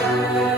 Thank uh you. -huh.